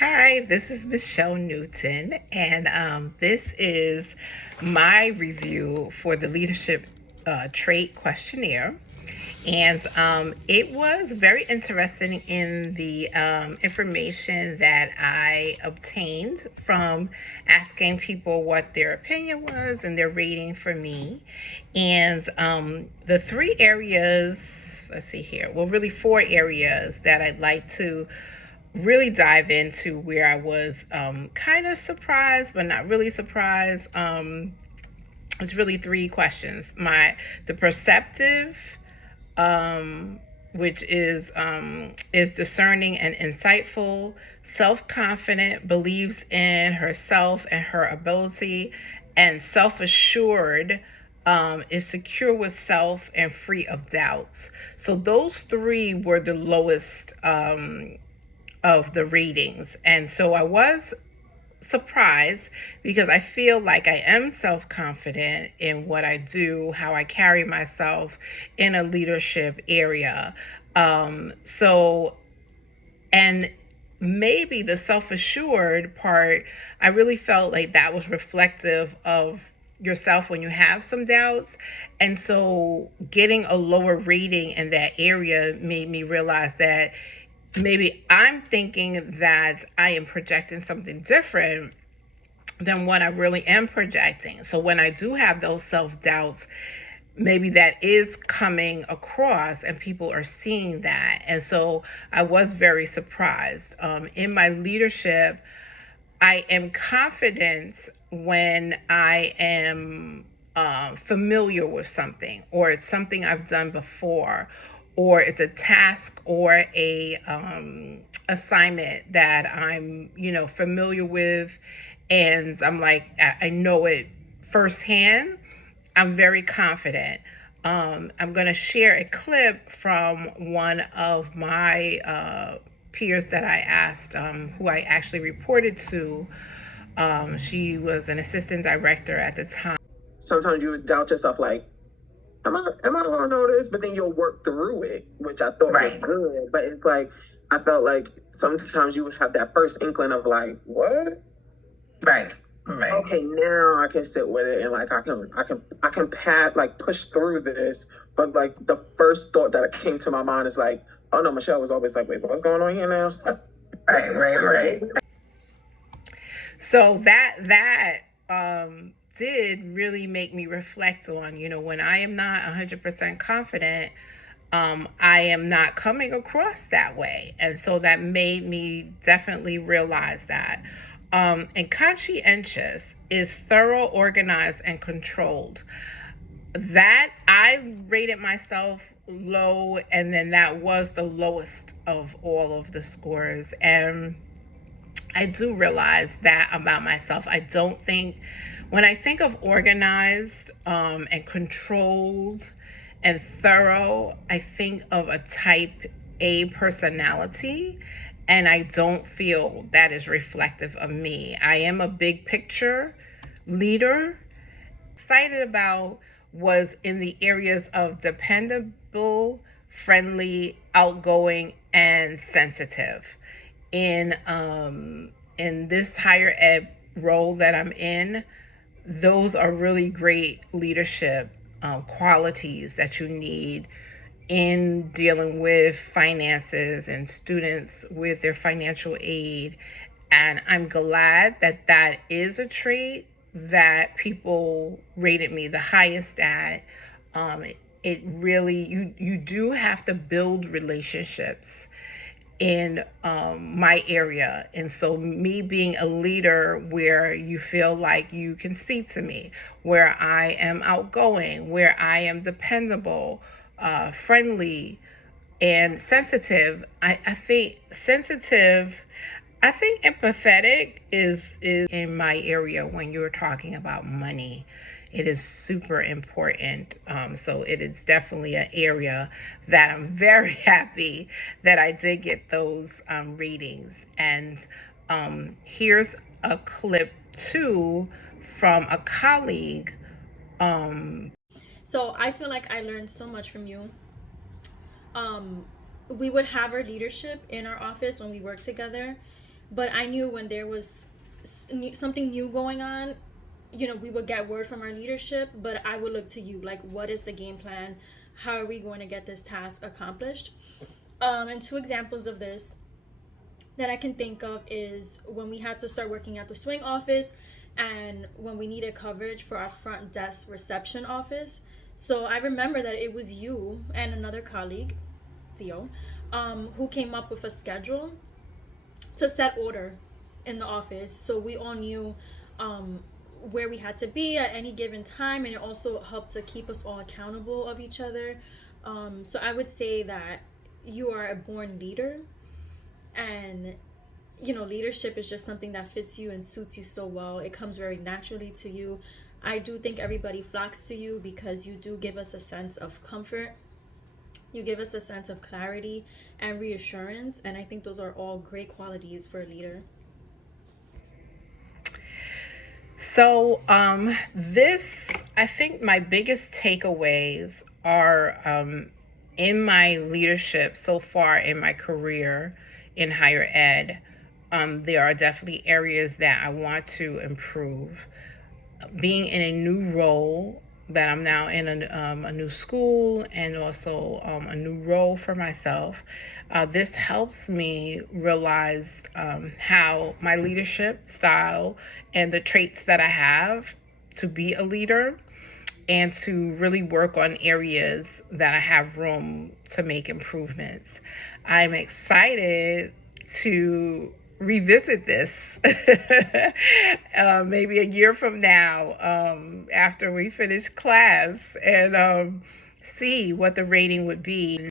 Hi, this is Michelle Newton, and this is my review for the Leadership Trait Questionnaire. And it was very interesting in the information that I obtained from asking people what their opinion was and their rating for me. And the three areas, let's see here, well, really four areas that I'd like to really dive into where I was kind of surprised, but not really surprised. It's really three questions. The perceptive, which is discerning and insightful, self-confident, believes in herself and her ability, and self-assured, is secure with self and free of doubts. So those three were the lowest of the ratings. And so I was surprised because I feel like I am self-confident in what I do, how I carry myself in a leadership area. So, and maybe the self-assured part, I really felt like that was reflective of yourself when you have some doubts. And so getting a lower rating in that area made me realize that maybe I'm thinking that I am projecting something different than what I really am projecting. So when I do have those self-doubts, maybe that is coming across and people are seeing that. And so I was very surprised. In my leadership, I am confident when I am familiar with something, or it's something I've done before, or it's a task or a assignment that I'm, familiar with, and I'm like, I know it firsthand. I'm very confident. I'm going to share a clip from one of my peers that I asked, who I actually reported to. She was an assistant director at the time. Sometimes you doubt yourself, like, am I gonna know this? But then you'll work through it, which I thought was good. But it's like I felt like sometimes you would have that first inkling of like, what? Right. Okay, now I can sit with it and like I can push through this. But like the first thought that came to my mind is like, oh no, Michelle was always like, wait, what's going on here now? Right. So that did really make me reflect on, when I am not 100% confident, I am not coming across that way. And so that made me definitely realize that. And conscientious is thorough, organized, and controlled. That I rated myself low, and then that was the lowest of all of the scores. And I do realize that about myself. I don't think, when I think of organized and controlled and thorough, I think of a type A personality, and I don't feel that is reflective of me. I am a big picture leader. Excited about was in the areas of dependable, friendly, outgoing, and sensitive. In this higher ed role that I'm in, those are really great leadership qualities that you need in dealing with finances and students with their financial aid. And I'm glad that that is a trait that people rated me the highest at. It really, you do have to build relationships in my area. And so me being a leader where you feel like you can speak to me, where I am outgoing, where I am dependable, friendly, and sensitive. I think sensitive, I think empathetic is in my area when you're talking about money. It is super important. So it is definitely an area that I'm very happy that I did get those readings. And here's a clip too from a colleague. So I feel like I learned so much from you. We would have our leadership in our office when we worked together, But I knew when there was something new going on, we would get word from our leadership, but I would look to you, like, what is the game plan? How are we going to get this task accomplished? And two examples of this that I can think of is when we had to start working at the swing office and when we needed coverage for our front desk reception office. So I remember that it was you and another colleague, Theo, who came up with a schedule to set order in the office. So we all knew where we had to be at any given time, and it also helped to keep us all accountable of each other. So I would say that you are a born leader, and leadership is just something that fits you and suits you so well. It comes very naturally to you. I do think everybody flocks to you because you do give us a sense of comfort. You give us a sense of clarity and reassurance, and I think those are all great qualities for a leader. So, I think my biggest takeaways are in my leadership so far in my career in higher ed. There are definitely areas that I want to improve. Being in a new role, that I'm now in a new school and also a new role for myself. This helps me realize how my leadership style and the traits that I have to be a leader, and to really work on areas that I have room to make improvements. I'm excited to revisit this maybe a year from now, after we finish class, and see what the rating would be.